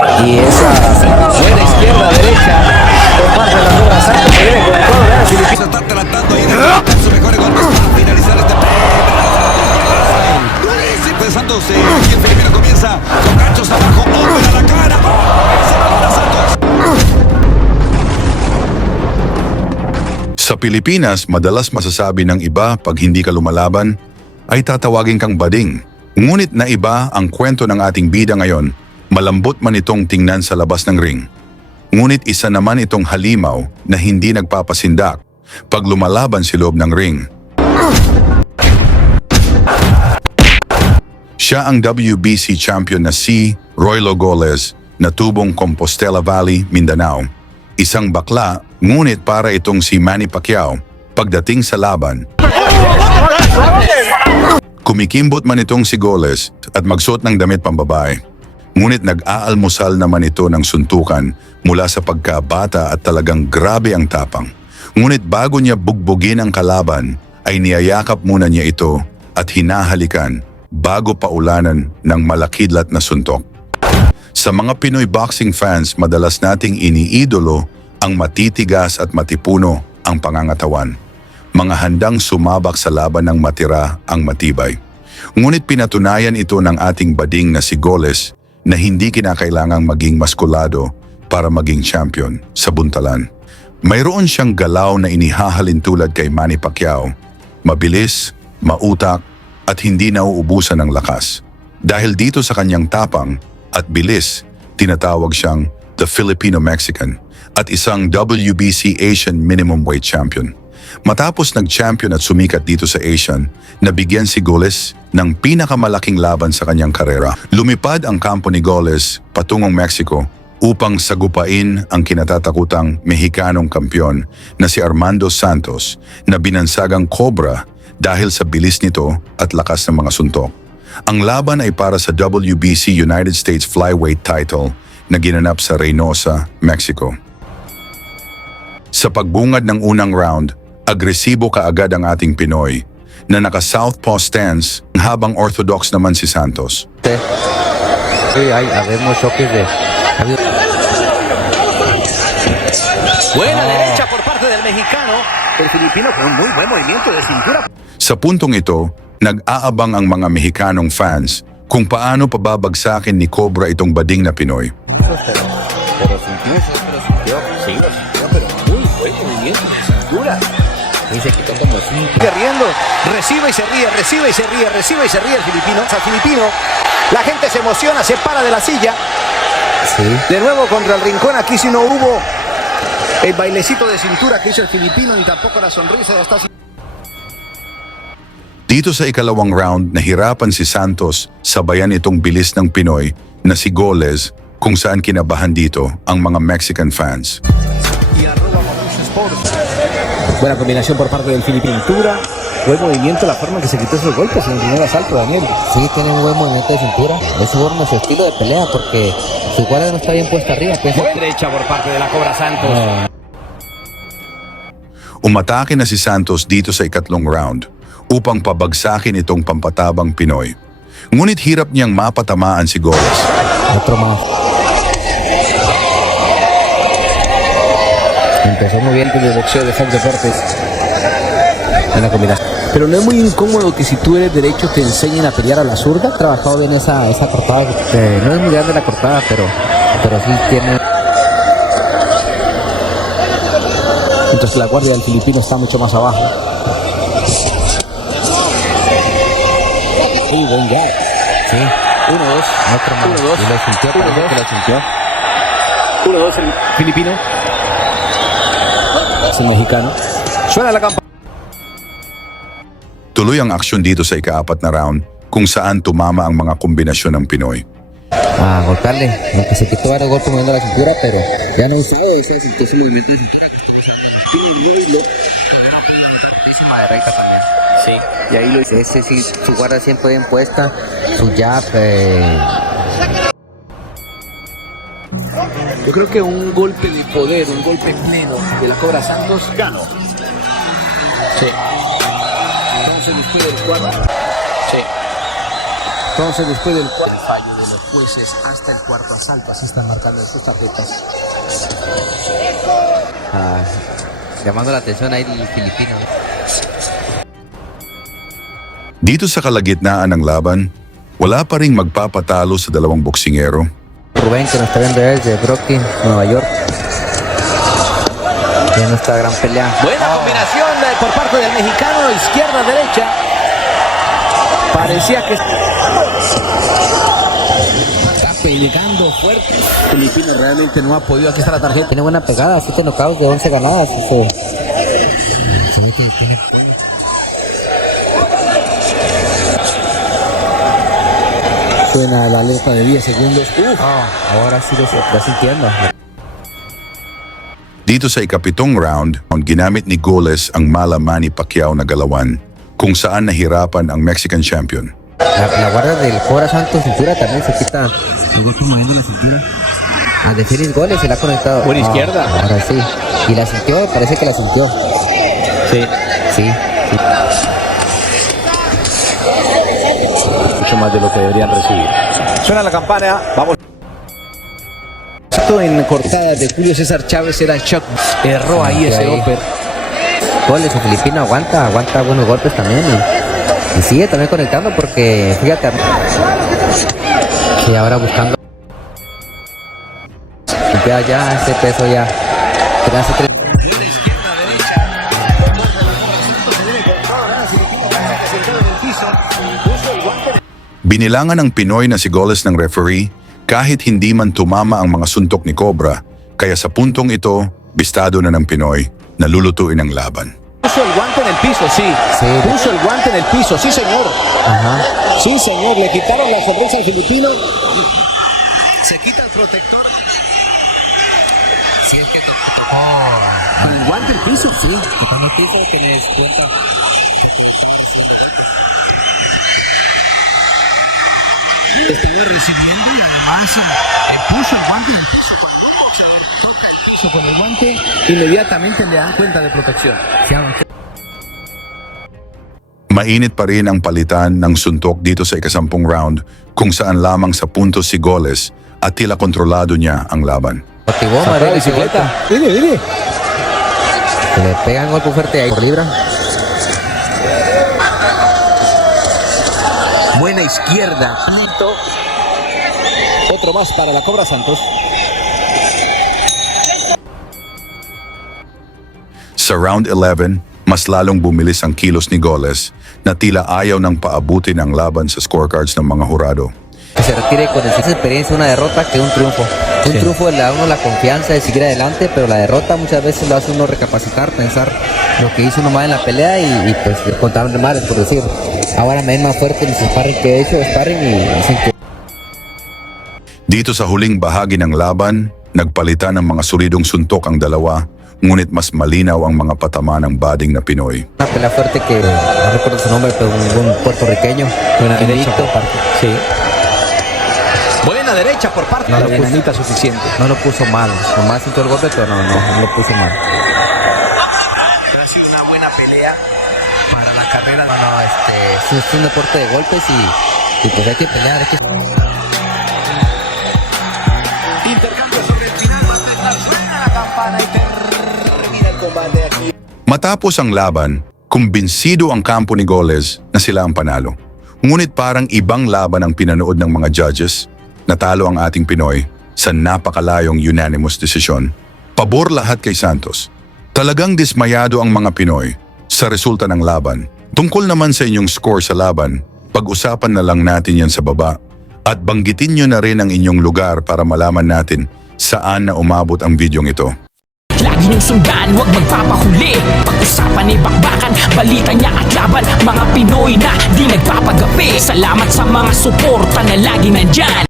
Y esa buena izquierda-derecha por parte de la Cobra Santos que viene con todo. Vean, Filipino está tratando ahí de dar sus mejores golpes para finalizar este durísimo de Santos. Aquí el filipino comienza con ganchos abajo, hombre a la cara. Se va para Santos. Sa Pilipinas, madalas masasabi ng iba pag hindi ka lumalaban ay tatawagin kang bading. Ngunit na iba ang kwento ng ating bida ngayon. Malambot man itong tingnan sa labas ng ring. Ngunit isa naman itong halimaw na hindi nagpapasindak pag lumalaban sa loob ng ring. Siya ang WBC champion na si Roy Logoles na tubong Compostela Valley, Mindanao. Isang bakla, ngunit para itong si Manny Pacquiao pagdating sa laban. Kumikimbot man itong si Goles at magsuot ng damit pambabae. Ngunit nag-aalmusal naman ito ng suntukan mula sa pagkabata at talagang grabe ang tapang. Ngunit bago niya bugbugin ang kalaban, ay niyayakap muna niya ito at hinahalikan bago paulanan ng malakidlat na suntok. Sa mga Pinoy boxing fans, madalas nating iniidolo ang matitigas at matipuno ang pangangatawan. Mga handang sumabak sa laban ng matira ang matibay. Ngunit pinatunayan ito ng ating bading na si Goles na hindi kinakailangang maging maskulado para maging champion sa buntalan. Mayroon siyang galaw na inihahalin tulad kay Manny Pacquiao. Mabilis, mautak, at hindi nauubusan ng lakas. Dahil dito sa kanyang tapang at bilis, tinatawag siyang the Filipino-Mexican at isang WBC Asian Minimum Weight Champion. Matapos nag-champion at sumikat dito sa Asian, nabigyan si Goles ng pinakamalaking laban sa kanyang karera. Lumipad ang kampo ni Goles patungong Mexico upang sagupain ang kinatatakutang Mexicanong kampiyon na si Armando Santos na binansagang Cobra dahil sa bilis nito at lakas ng mga suntok. Ang laban ay para sa WBC United States Flyweight title na ginanap sa Reynosa, Mexico. Sa pagbungad ng unang round, agresibo kaagad ang ating Pinoy na naka-southpaw stance habang orthodox naman si Santos. habemos choques de... Buena derecha por parte del mexicano. El filipino con un muy buen movimiento de cintura. Sa puntong ito, nag-aabang ang mga Mexicanong fans kung paano pababagsakin ni Cobra itong bading na Pinoy. Pero sintió, pero muy buen movimiento de cintura. Y se quitó como así. Riendo, recibe y se ríe, recibe y se ríe, recibe y se ríe el filipino. Al filipino, la gente se emociona, se para de la silla. Sí. De nuevo contra el rincón, aquí sí no hubo el bailecito de cintura que hizo el filipino, ni tampoco la sonrisa de esta. Dito sa ikalawang round, nahirapan si Santos sabayan itong bilis ng Pinoy na si Goles kung saan kinabahan dito ang mga Mexican fans. Buena combinación por parte del filipino. Cintura, buen movimiento, la forma en que se quitó esos golpes en el primer asalto, Daniel. Sí, tiene un buen movimiento de cintura. Es su forma, su estilo de pelea, porque su guardia no está bien puesta arriba. Buena derecha por parte de la Cobra Santos. Umatake na si Santos dito sa ikatlong round upang pabagsakin itong pampatabang Pinoy. Ngunit hirap niyang mapatamaan si Goles. Otro más. Empezó muy bien con el boxeo de Fox Deportes. Buena combinación. Pero no es muy incómodo que si tú eres derecho te enseñen a pelear a la zurda. He trabajado bien esa cortada. No es muy grande la cortada, pero sí tiene... Entonces la guardia del filipino está mucho más abajo. Sí, buen jab. Sí. 1-2. Otro más. 1-2. Y lo sintió, parece que lo sintió. 1-2 el filipino. Es el mexicano. Suena la campana. Tuloy ang aksyon dito sa ikaapat na round kung saan tumama ang mga kombinasyon ng Pinoy. A golpearle. Aunque se quitó varios golpes moviendo la cintura, pero ya no usaba ese movimiento de cintura. Sí. Y ahí lo hice. Ese sí, su guardia siempre bien puesta. Su jab. Yo creo que un golpe de poder, un golpe pleno de la Cobra Santos ganó. Sí. Entonces después del cuarto. Sí. Entonces después del fallo de los jueces hasta el cuarto asalto, así están marcando sus tarjetas. Llamando la atención ahí el Filipino. Dito sa kalagitnaan ng laban, wala pa ring magpapatalo sa dalawang boksingero. Rubén, que nos está viendo desde Brooklyn, Nueva York. En esta gran pelea. Buena combinación por parte del mexicano, izquierda-derecha. Parecía que está pegando fuerte. El filipino realmente no ha podido. Aquí está la tarjeta. Tiene buena pegada, 7 knockouts de 11 ganadas. Suena la alerta de 10 segundos. Ahora sí lo está sintiendo. Dito sa ikapitong round, ginamit ni Goles ang mala Manny Pacquiao na galawan, kung saan nahirapan ang Mexican champion. La guardia del Cobra Santos cintura también se quita. El golpe moviendo la cintura. A decir goles se la ha conectado. Buena izquierda. Ahora sí. Y la sintió, parece que la sintió. Sí. Sí. Mucho más de lo que deberían recibir. Suena la campana. Vamos. Esto en cortada de Julio César Chávez era shock. Erró ahí ese upper. Goles, el filipino aguanta buenos golpes también. Y sigue también conectando porque, fíjate, que ahora buscando. Ya, ese peso ya. Binilangan ng Pinoy na si Goles ng referee kahit hindi man tumama ang mga suntok ni Cobra, kaya sa puntong ito, bistado na ng Pinoy na lulutuin ang laban. Puso el guante en el piso, sí. Puso el guante en el piso, sí señor. Ajá. Sí señor, le quitaron la sonrisa al filipino. Se quita el protector. Sí, es que Con el guante el piso, sí. tocando el piso que me des cuenta. Estuvo recibiendo y además puso el guante en el piso. Con el guante inmediatamente le dan cuenta de protección. Mainit pa rin ang palitan ng suntok dito sa ikasampung round kung saan lamang sa puntos si Goles at tila kontrolado niya ang laban. Motivó Sacó la Madrid bicicleta. Dile. Se le pegan golpe fuerte ahí por libra. Buena izquierda. Otro más para la Cobra Santos. Sa round 11, mas lalong bumilis ang kilos ni Goles na tila ayaw nang paabutin ang laban sa scorecards ng mga hurado. Que se retire con esa experiencia, una derrota que un triunfo. Un triunfo le da a uno la confianza de seguir adelante, pero la derrota muchas veces lo hace uno recapacitar, pensar lo que hizo uno mal en la pelea y pues contar males, por decir. Ahora me ven más fuerte en los sparring que he hecho, sparring y dicen que... Dito sa huling bahagi ng laban, nagpalitan ng mga solidong suntok ang dalawa, ngunit mas malinaw ang mga patama ng bading na Pinoy. Una pelea fuerte que no recuerdo su nombre, pero un puertorriqueño. Buena derecha invicto. por parte. Sí. Buena derecha por parte de la Vietnamita suficiente. No lo puso mal, nomás sintió el golpe, pero no lo puso mal. Ha sido una buena pelea para la carrera. Es un deporte de golpes y pues hay que pelear, hay que... Intercambio sobre el final. Suena la campana y termina el combate aquí. Matapos ang laban, kumbinsido ang kampo ni Goles na sila ang panalo. Ngunit parang ibang laban ang pinanood ng mga judges. Natalo ang ating Pinoy sa napakalayong unanimous desisyon. Pabor lahat kay Santos. Talagang dismayado ang mga Pinoy sa resulta ng laban. Tungkol naman sa inyong score sa laban, pag-usapan na lang natin yan sa baba. At banggitin nyo na rin ang inyong lugar para malaman natin saan na umabot ang videong ito. Lagi niyong sundan, huwag magpapahuli. Pag-usapan ni bakbakan, balita niya at laban. Mga Pinoy na di nagpapagapi. Salamat sa mga suporta na lagi nandyan.